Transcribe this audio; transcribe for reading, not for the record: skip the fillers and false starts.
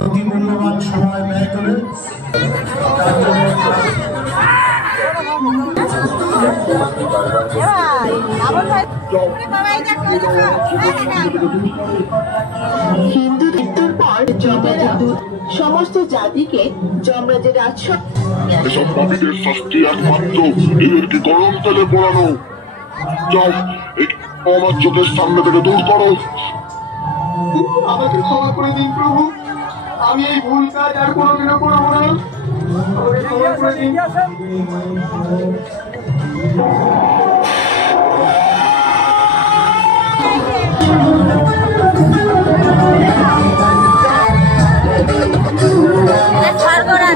অতি মূল্যবান সময় ব্যয় করে হিন্দু মৃত্যুর পর যমেরা সমস্ত জাতিকে যমরাজের আশ্রয় এসব পাপীদের শাস্তি একমাত্র এদেরকে গরম তেলে পোড়ানো। যাও আমার চোখের সামনে থেকে দূর করো। আমাকে ক্ষমা করে দিন প্রভু, আমি এই ভুল কাজ আর কোনোদিনও করবো না। আমাকে ক্ষমা করে দিন। ছাড় করা